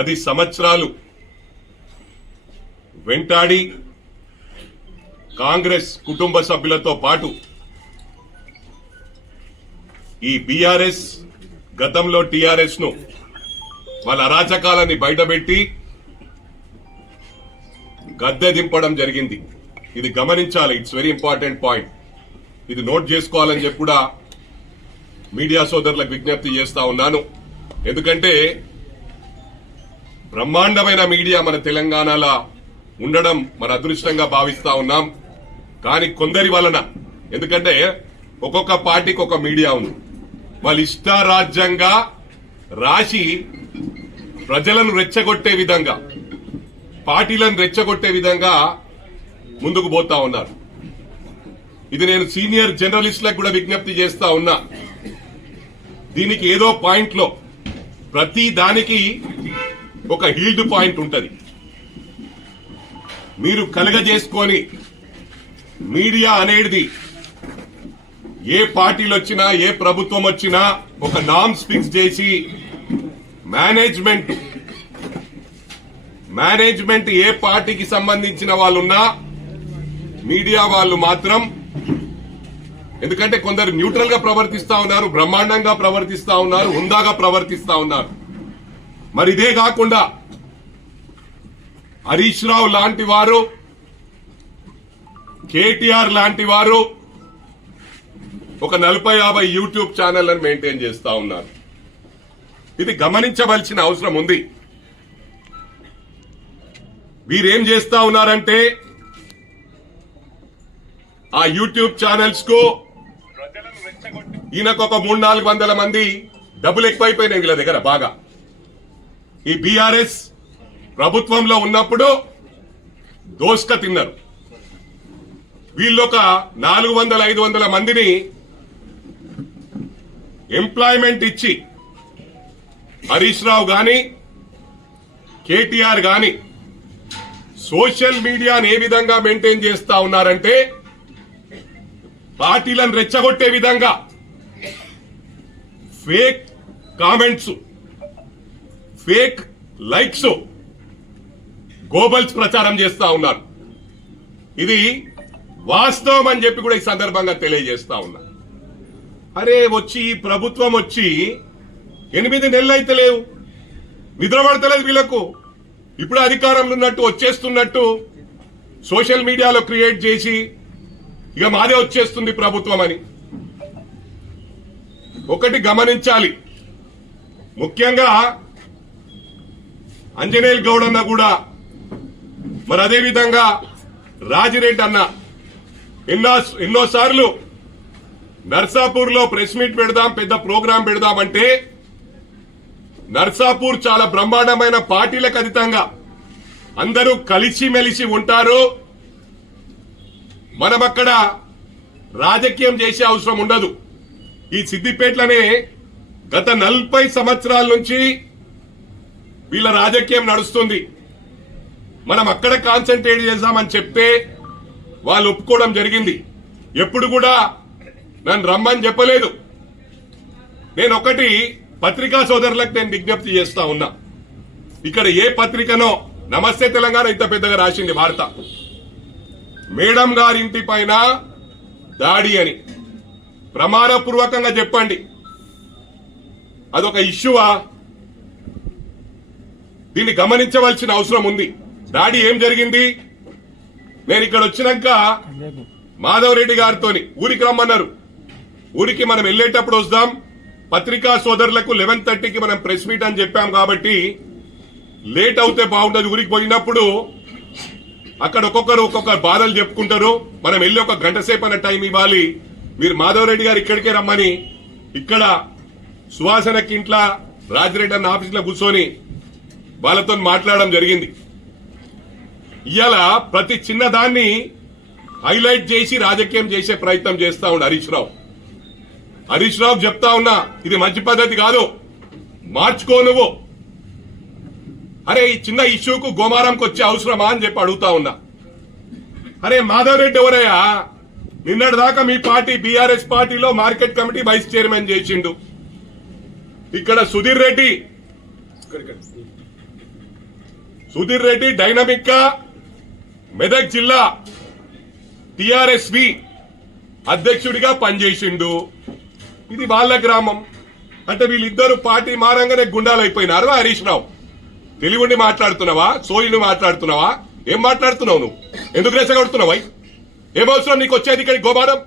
పది సంవత్సరాలు వెంటాడి కాంగ్రెస్ కుటుంబ సభ్యులతో పాటు ఈ బీఆర్ఎస్ గతంలో టీఆర్ఎస్ను వాళ్ళ అరాచకాలని బయటపెట్టి గద్దె దింపడం జరిగింది. ఇది గమనించాలి. ఇట్స్ వెరీ ఇంపార్టెంట్ పాయింట్ ఇది నోట్ చేసుకోవాలని చెప్పి కూడా మీడియా సోదరులకు విజ్ఞప్తి చేస్తా ఉన్నాను. ఎందుకంటే బ్రహ్మాండమైన మీడియా మన తెలంగాణలో ఉండడం మన అదృష్టంగా భావిస్తా ఉన్నాం. కానీ కొందరి వలన. ఎందుకంటే ఒక్కొక్క పార్టీకి ఒక మీడియా ఉంది. వాళ్ళు ఇష్టారాజ్యంగా రాసి ప్రజలను రెచ్చగొట్టే విధంగా పార్టీలను రెచ్చగొట్టే విధంగా ముందుకు పోతా ఉన్నారు. ఇది నేను సీనియర్ జర్నలిస్టులకు కూడా విజ్ఞప్తి చేస్తా ఉన్నా. దీనికి ఏదో పాయింట్లో ప్రతి దానికి ఒక హీల్డ్ పాయింట్ ఉంటుంది. మీరు కలగజేసుకొని మీడియా అనేది ఏ పార్టీలు వచ్చినా ఏ ప్రభుత్వం వచ్చినా ఒక నామ్స్ ఫిక్స్ చేసి మేనేజ్మెంట్ మేనేజ్మెంట్ ఏ పార్టీకి సంబంధించిన వాళ్ళున్నా మీడియా వాళ్ళు మాత్రం ఎందుకంటే కొందరు న్యూట్రల్గా ప్రవర్తిస్తా ఉన్నారు బ్రహ్మాండంగా ప్రవర్తిస్తా ఉన్నారు హుందాగా ప్రవర్తిస్తా ఉన్నారు. మరి ఇదే కాకుండా హరీష్ రావు లాంటి వారు కేటీఆర్ లాంటి వారు ఒక నలభై యాభై యూట్యూబ్ ఛానళ్ళను మెయింటైన్ చేస్తా ఉన్నారు. ఇది గమనించవలసిన అవసరం ఉంది. వీరేం చేస్తా ఉన్నారంటే ఆ యూట్యూబ్ ఛానల్స్కు ఈయనకు ఒక మూడు నాలుగు వందల మంది డబ్బులు ఎక్కువైపోయినాయి వీళ్ళ దగ్గర బాగా. ఈ బీఆర్ఎస్ ప్రభుత్వంలో ఉన్నప్పుడు దోష్క తిన్నారు. వీళ్ళు ఒక నాలుగు వందల ఐదు వందల మందిని ఎంప్లాయ్మెంట్ ఇచ్చి హరీష్ రావు గాని కేటీఆర్ గాని సోషల్ మీడియాను ఏ విధంగా మెయింటైన్ చేస్తా ఉన్నారంటే పార్టీలను రెచ్చగొట్టే విధంగా fake comments fake likes Goebbels ప్రచారం చేస్తా ఉన్నారు. ఇది వాస్తవం అని చెప్పి కూడా ఈ సందర్భంగా తెలియజేస్తా ఉన్నా. అరే వచ్చి ఈ ప్రభుత్వం వచ్చి ఎనిమిది నెలలు అయితే లేవు నిద్రపడతలేదు వీళ్ళకు. ఇప్పుడు అధికారంలో ఉన్నట్టు వచ్చేస్తున్నట్టు సోషల్ మీడియాలో క్రియేట్ చేసి ఇక మాదే వచ్చేస్తుంది ప్రభుత్వం అని. ఒకటి గమనించాలి. ముఖ్యంగా అంజనేయుల్ గౌడ్ అన్న కూడా మరి అదే విధంగా రాజిరెడ్డి అన్న. ఎన్నో ఎన్నోసార్లు నర్సాపూర్లో ప్రెస్ మీట్ పెడదాం పెద్ద ప్రోగ్రాం పెడదామంటే నర్సాపూర్ చాలా బ్రహ్మాండమైన పార్టీలకు అతీతంగా అందరూ కలిసిమెలిసి ఉంటారు. మనం అక్కడ రాజకీయం చేసే అవసరం ఉండదు. ఈ సిద్దిపేటలోనే గత నలభై సంవత్సరాల నుంచి వీళ్ళ రాజకీయం నడుస్తుంది. మనం అక్కడ కాన్సన్ట్రేట్ చేద్దామని చెప్తే వాళ్ళు ఒప్పుకోవడం జరిగింది. ఎప్పుడు కూడా నన్ను రమ్మని చెప్పలేదు. నేను ఒకటి పత్రికా సోదరులకు నేను విజ్ఞప్తి చేస్తా ఉన్నా. ఇక్కడ ఏ పత్రికనో నమస్తే తెలంగాణ ఇంత పెద్దగా రాసింది వార్త. మేడం గారింటి పైన దాడి అని. ప్రమాణపూర్వకంగా చెప్పండి. అదొక ఇష్యూవా? దీన్ని గమనించవలసిన అవసరం ఉంది. దాడి ఏం జరిగింది? నేను ఇక్కడ వచ్చినాక మాధవరెడ్డి గారితో గారితోని ఊరికి రమ్మన్నారు. ఊరికి మనం వెళ్ళేటప్పుడు వస్తాం. పత్రికా సోదరులకు లెవెన్ థర్టీకి మనం ప్రెస్ మీట్ అని చెప్పాం కాబట్టి లేట్ అవుతే బాగుంటుంది ఊరికి పోయినప్పుడు అక్కడ ఒక్కొక్కరు ఒక్కొక్క బాధలు చెప్పుకుంటారు. మనం వెళ్ళి ఒక గంట సేపు అన్న టైం ఇవ్వాలి. మీరు మాధవరెడ్డి గారు ఇక్కడికే రమ్మని ఇక్కడ సువాసనకి ఇంట్లో రాజిరెడ్డి అన్న ఆఫీసులో కూర్చొని వాళ్ళతో మాట్లాడడం జరిగింది. ఇవాళ ప్రతి చిన్నదాన్ని హైలైట్ చేసి రాజకీయం చేసే ప్రయత్నం చేస్తా ఉండు హరీష్ రావు. హరీష్ రావు చెప్తా ఉన్నా ఇది మంచి పద్ధతి కాదు. మార్చుకో నువ్వు. అరే ఈ చిన్న ఇష్యూకు గోమారంకి వచ్చే అవసరమా అని చెప్పి అడుగుతా ఉన్నా. అరే మాధవ్ రెడ్డి ఎవరయ్యా? నిన్నటి దాకా మీ పార్టీ బీఆర్ఎస్ పార్టీలో మార్కెట్ కమిటీ వైస్ చైర్మన్ చేసిండు. ఇక్కడ సుధీర్ రెడ్డి. సుధీర్ రెడ్డి డైనమిక్గా మెదక్ జిల్లా టిఆర్ఎస్వి అధ్యక్షుడిగా పనిచేసిండు. ఇది వాళ్ళ గ్రామం. అంటే వీళ్ళిద్దరు పార్టీ మారంగానే గుండాలైపోయినారు హరీష్ రావు. తెలివిండి మాట్లాడుతున్నావా? సోయిని మాట్లాడుతున్నావా? ఏం మాట్లాడుతున్నావు నువ్వు? ఎందుకు రెచ్చగొడుతున్నావు అయ్? ఏం అవసరం నీకు వచ్చేది ఇక్కడికి గోబారం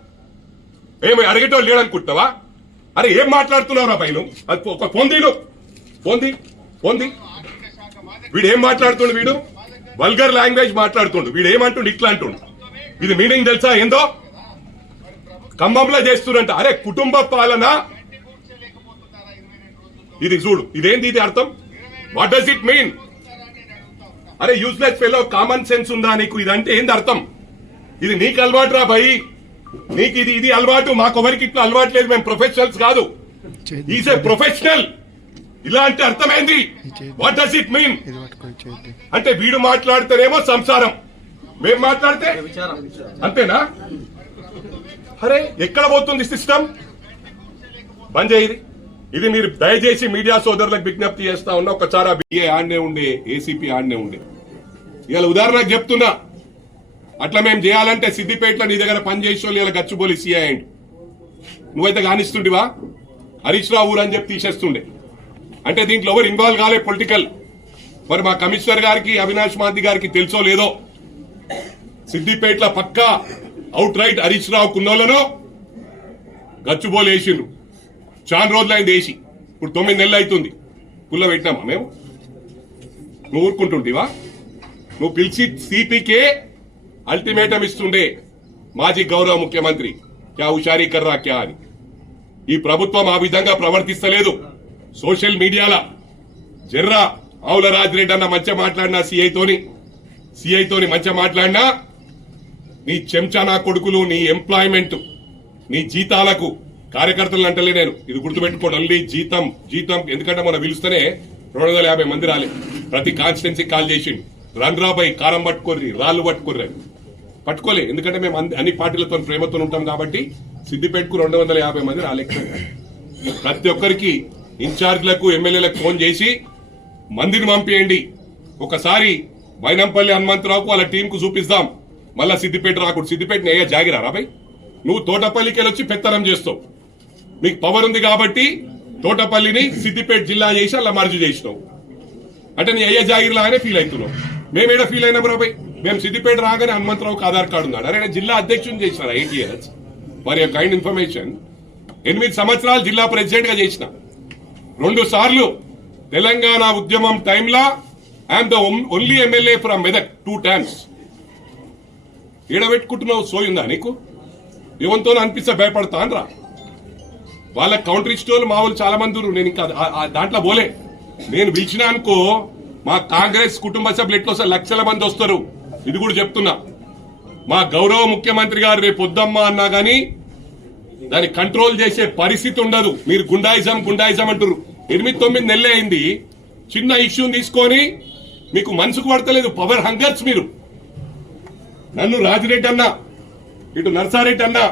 ఏమి అడిగేటోళ్ళు లేడనుకుంటున్నావా? అరే ఏం మాట్లాడుతున్నావు రా పైన అది ఒక పొందిను పొంది పొంది వీడు ఏం మాట్లాడుతుండు వీడు? వల్గర్ లాంగ్వేజ్ మాట్లాడుతుండు. వీడు ఏమంటుండు ఇట్లా అంటుండు. ఇది మీనింగ్ తెలుసా? ఏందో? ఖమ్మంలో చేస్తున్నంట అరే కుటుంబ పాలన? ఇది చూడు. ఇదేంది ఇది అర్థం? వాట్ డస్ ఇట్ మీన్ అరే యూస్లెస్ ఫెలో కామన్ సెన్స్ ఉందా నీకు? ఇదంటే ఏంది అర్థం? ఇది నీకు అలవాటు రా భయ్. నీకు ఇది ఇది అలవాటు. మాకొవరికి ఇట్లా అలవాటు లేదు. మేము ప్రొఫెషనల్స్ కాదు. ఈజ్ ఏ ప్రొఫెషనల్ ఇలాంటి అర్థమైంది. వాట్ డస్ ఇట్ మీన్ అంటే వీడు మాట్లాడితేనేమో సంసారం. మేం మాట్లాడితే? అంతేనా? అరే ఎక్కడ పోతుంది సిస్టమ్ బంద్ చేయి ఇది. మీరు దయచేసి మీడియా సోదరులకు విజ్ఞప్తి చేస్తా ఉన్నా ఒకసారి ఆ బిఏ ఆడనే ఉండే ఏసీపీ ఆడనే ఉండే. ఇవాళ ఉదాహరణకు చెప్తున్నా. అట్లా మేము చేయాలంటే సిద్దిపేటలో నీ దగ్గర పనిచేసే వాళ్ళు ఇలా గచ్చిబోలి సీఐ అయ్యండి నువ్వైతే కానిస్తుంటివా హరీష్ రావు అని చెప్పి తీసేస్తుండే. అంటే దీంట్లో ఎవరు ఇన్వాల్వ్ కాలే పొలిటికల్ మరి మా కమిషనర్ గారికి అవినాష్ మాంతి గారికి తెలుసో లేదో? సిద్దిపేటల పక్క అవుట్ రైట్ హరీష్ రావు కున్నోళ్ళను గచ్చుబోలు వేసిండ్రు. చాలా రోజులు అయింది వేసి. ఇప్పుడు తొమ్మిది నెలలు అవుతుంది. పుల్ల పెట్టినామా మేము? నువ్వు ఊరుకుంటుంటివా? నువ్వు పిలిచి సిపికే అల్టిమేటం ఇస్తుండే మాజీ గౌరవ ముఖ్యమంత్రి. క్యా హుషారీ కర్రా క్యా అని. ఈ ప్రభుత్వం ఆ విధంగా ప్రవర్తిస్తలేదు. సోషల్ మీడియాల జర్రా ఆవుల రాజిరెడ్డి అన్న మంచిగా మాట్లాడినా సిఐతోని సిఐతోని మంచిగా మాట్లాడినా నీ చెంచా నా కొడుకులు నీ ఎంప్లాయ్మెంట్ నీ జీతాలకు కార్యకర్తలు అంటలే నేను. ఇది గుర్తుపెట్టుకోండి ఓన్లీ జీతం జీతం ఎందుకంటే మనం పిలుస్తేనే రెండు వందల యాభై మంది రాలే. ప్రతి కాన్స్టిట్యున్సీ కాల్ చేసిండు. రన్ కారం పట్టుకోర్రి రాళ్ళు పట్టుకోర్రి పట్టుకోలే ఎందుకంటే మేము అన్ని- అన్ని పార్టీలతో ప్రేమతో ఉంటాం కాబట్టి సిద్దిపేటకు రెండు వందల యాభై మంది రాలేకపోయారు ప్రతి ఒక్కరికి ఇన్ఛార్జ్లకు ఎమ్మెల్యేలకు ఫోన్ చేసి మందిని పంపేయండి. ఒకసారి బైనంపల్లి హనుమంతరావుకు వాళ్ళ టీంకు చూపిస్తాం. మళ్ళా సిద్దిపేట రాకూడదు. సిద్దిపేట నేయ జాగిరా రాబాయ్ నువ్వు తోటపల్లికి వెళ్ళొచ్చి పెత్తనం చేస్తావు. నీకు పవర్ ఉంది కాబట్టి తోటపల్లిని సిద్దిపేట జిల్లా చేసి అలా మర్జు చేసినావు. అంటే నీ అయ్య జాగిరిలాగానే ఫీల్ అవుతున్నావు. మేమేడా ఫీల్ అయినాం రాబాయ్ మేము సిద్దిపేట రాగానే హనుమంతరావుకి ఆధార్ కార్డు ఉన్నాడు. అరే జిల్లా అధ్యక్షుని చేసిన ఎయిట్ ఇయర్స్ మరి కైండ్ ఇన్ఫర్మేషన్ ఎనిమిది సంవత్సరాలు జిల్లా ప్రెసిడెంట్గా చేసిన. రెండు సార్లు తెలంగాణ ఉద్యమం టైంలో I'm the only MLA from Medak two times ఈడబెట్టుకుంటున్నావు సోయిందా నీకు? ఏమంతో అనిపిస్తే భయపడతా అనరా వాళ్ళ కౌంటర్ ఇష్టోళ్ళు మా వాళ్ళు చాలా మంది నేను ఇంకా దాంట్లో పోలే. నేను పిలిచినా అనుకో మా కాంగ్రెస్ కుటుంబ సభ్యులు ఎట్లా లక్షల మంది వస్తారు. ఇది కూడా చెప్తున్నా. మా గౌరవ ముఖ్యమంత్రి గారు రేపు వద్దమ్మా అన్నా గానీ దాన్ని కంట్రోల్ చేసే పరిస్థితి ఉండదు. మీరు గుండాయిజం గుండాయిజం అంటారు ఎనిమిది తొమ్మిది నెలలే అయింది. చిన్న ఇష్యూని తీసుకొని మీకు మనసుకు పడతలేదు. పవర్ హంగర్స్ మీరు. నన్ను రాజిరెడ్డి అన్నా ఇటు నర్సారెడ్డి అన్నా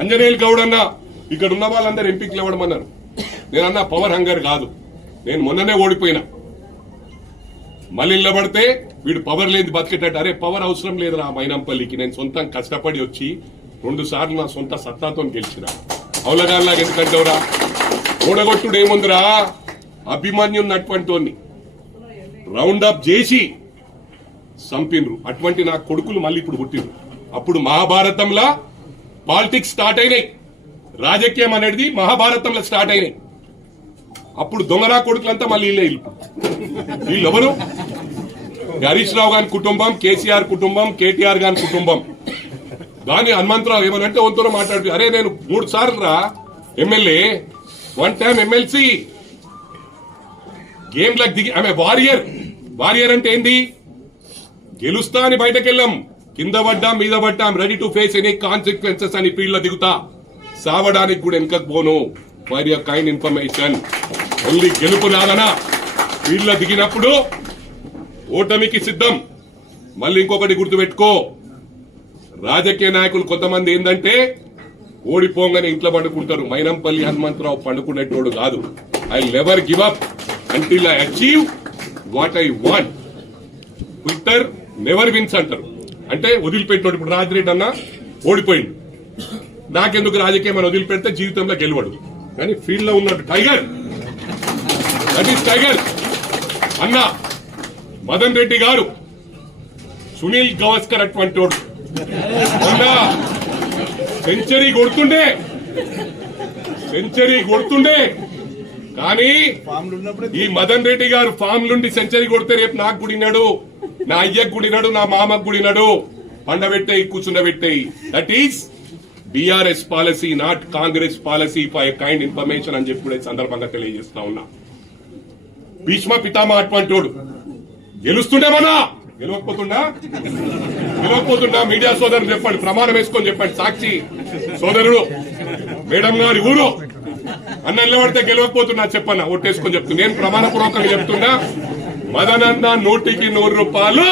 అంజనేయులు గౌడ్ అన్నా ఇక్కడ ఉన్న వాళ్ళందరూ ఎంపీకి అన్నారు నేను అన్నా పవర్ హంగర్ కాదు. నేను మొన్ననే ఓడిపోయినా. మళ్ళీ నిలబడితే వీడు పవర్ లేని బతికేటట్టు. అరే పవర్ అవసరం లేదురా మైనంపల్లికి. నేను సొంతం కష్టపడి వచ్చి రెండు సార్లు నా సొంత సత్తాతో గెలిచిన. అవులగాల్లాగా ఎందుకంటవరా కూడగొట్టుడు ఏముందిరా అభిమన్యున్నటువంటి రౌండ్ అప్ చేసి సంపిండ్రు అటువంటి నా కొడుకులు మళ్ళీ ఇప్పుడు పుట్టిండ్రు. అప్పుడు మహాభారతంలో పాలిటిక్స్ స్టార్ట్ అయినాయి. రాజకీయం అనేది మహాభారతంలో స్టార్ట్ అయినాయి. అప్పుడు దొంగనా కొడుకులంతా మళ్ళీ వీళ్ళే వీళ్ళు వీళ్ళెవరు? హరీష్ రావు గారి కుటుంబం కేసీఆర్ కుటుంబం కేటీఆర్ గారి కుటుంబం. దాని హనుమంతరావు ఏమనంటే వంతులో మాట్లాడుతూ అరే నేను మూడు సార్లు రా MLA. One time MLC game దిగి ఆమె వారియర్. వారియర్ అంటే ఏంది? గెలుస్తా అని బయటకెళ్ళాం. కింద పడ్డాం మీద పడ్డాం ready to face any consequences అని ఫీల్డ్లో దిగుతా. సావడానికి కూడా వెనుకకు పోను. ఫర్ యర్ కైండ్ ఇన్ఫర్మేషన్ మళ్ళీ గెలుపు రాదనా? ఫీల్డ్లో దిగినప్పుడు ఓటమికి సిద్ధం. మళ్ళీ ఇంకొకటి గుర్తుపెట్టుకో. రాజకీయ నాయకులు కొంతమంది ఏంటంటే ఓడిపోగానే ఇంట్లో పండుకుంటారు. మైనంపల్లి హనుమంతరావు పండుకునేటోడు కాదు. I never give up until I achieve what I want quitter never wins అంటారు. అంటే వదిలిపెట్టినోడు ఇప్పుడు రాజిరెడ్డి అన్న ఓడిపోయింది నాకెందుకు రాజకీయం అని వదిలిపెడితే జీవితంలో గెలవడు. కానీ ఫీల్డ్లో ఉన్నాడు టైగర్. That is tiger. అన్న మదన్ రెడ్డి గారు సునీల్ గవస్కర్ అటువంటి వాడు సెంచరీ కొడుతుండే. సెంచరీ కొడుతుండే. కానీ ఈ మదన్ రెడ్డి గారు ఫామ్ నుండి సెంచరీ కొడితే రేపు నాకు గుడినాడు నా అయ్యకు గుడినాడు నా మామకు గుడినాడు. పండబెట్టేయి కూర్చుండబెట్టేయి. That is BRS policy not Congress policy for kind information అని చెప్పి కూడా సందర్భంగా తెలియజేస్తా ఉన్నా. భీష్మ పితామ అటువంటి గెలుస్తుండే గెలుస్తుండేమన్నా గెలవకపోతుండా? గెలవకపోతుండా మీడియా సోదరుడు చెప్పండి ప్రమాణం వేసుకొని చెప్పండి సాక్షి సోదరుడు. మేడం గారి ఊరు. అన్న నిలబడితే గెలవకపోతున్నా చెప్పన్న ఒట్టేసుకొని చెప్తున్నా. నేను ప్రమాణపూర్వకంగా చెప్తున్నా మదనన్న నూటికి నూరు రూపాయలు